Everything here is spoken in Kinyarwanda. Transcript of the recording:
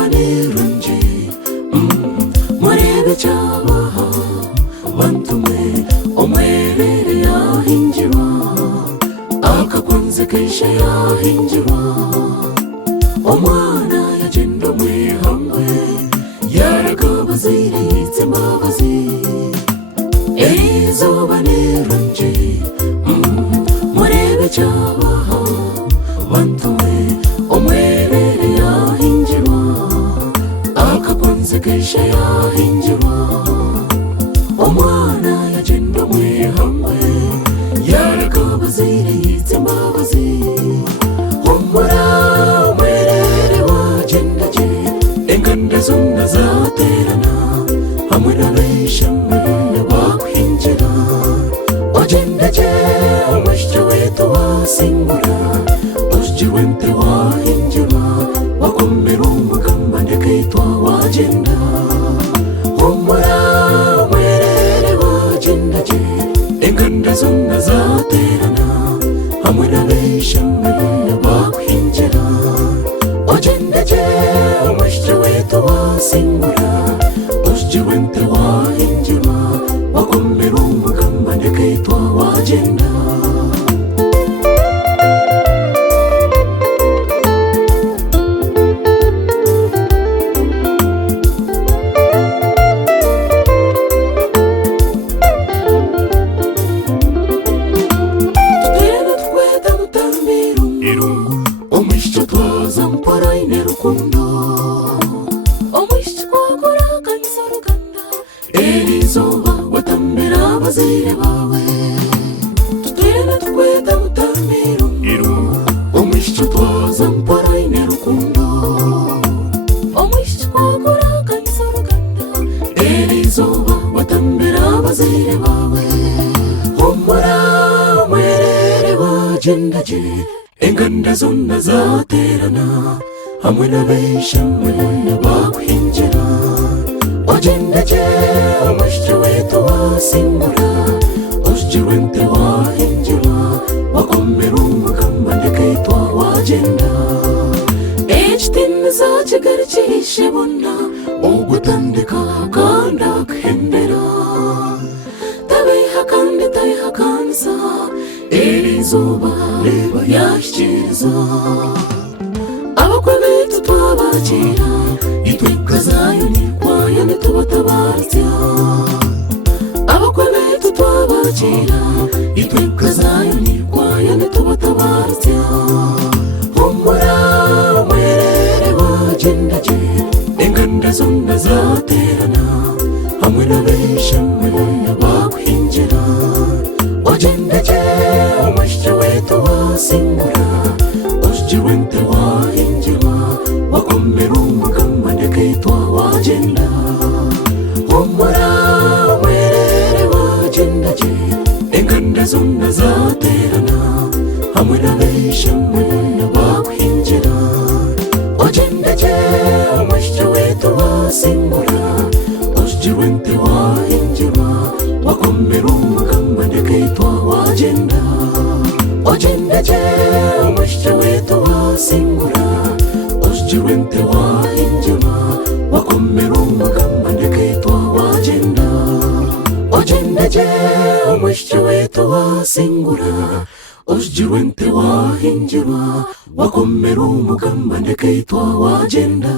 izuba nirunje murebe cyabaha bantume umwerere yahinjirwa akakunze kenshi yahinjirwa umwana yagenda hamwe yaragabaziritse mbabazi izuba nirunje murebe cyabaha bantume umwerere yahinjirwa akakunze kenshi yahinjirwa umwana yagenda hamwe yaragabaziritse mbabazi humura umwerere wagendagye inganda zonna zaterana hamwe n'abeshamwe bakwinjira wagendagye umusyo wetu wasingura usjiwe nte wahinjira wakomera umugamba ndekitwa wagenda humura umwerere wagendagye inganda zonna zaterana hamwe n'abeshamwe bakwinjira wagendagye umusyo wetu wasingura usjiwe nte wahinjira wakomera umugamba ndekitwa wagenda Omisho twaza mpora inerukundo Omisho twagura kanisa ruganda Erizoba watambira abazire bawe Tutwena tukweta mutambiro Omisho twaza mpora inerukundo Omisho twagura kanisa ruganda Erizoba watambira abazire bawe Humura umwerere wagendagye inganda zonna zaterana hamwe n'abeshamwe bakwinjira wagendagye umusyo wetu wasingura usjiwe nte wahinjira wakomera umugamba ndekitwa wagenda ekitiniza kigali kihishe bonna ugutandika kandi akhendera tabiha kandi tayihakanisa Erizuba leba yashyikiriza abakwe betu twabakira itwika zayo nirwaya ntitubatabaritse abakwe betu twabakira itwika zayo nirwaya ntitubatabaritse humura umwerere wagendagye inganda zonna zaterana hamwe n'abeshamwe bakwinjira wagendagye umusyo wetu wasingura usjiwe nte wahinjirwa wakomera umugamba ndekitwa wagenda humura umwerere wagendagye inganda zonna zaterana hamwe n'abeshamwe bakwinjira wagendagye umusyo wetu wasingura usjiwe nte wahinjirwa wakomera umugamba ndekitwa wagenda wagendagye umusyo wetu wasingura usjiwe nte wahinjirwa wakomera umugamba ndekitwa wagenda wagendagye umusyo wetu wasingura usjiwe nte wahinjirwa wakomera umugamba ndekitwa wagenda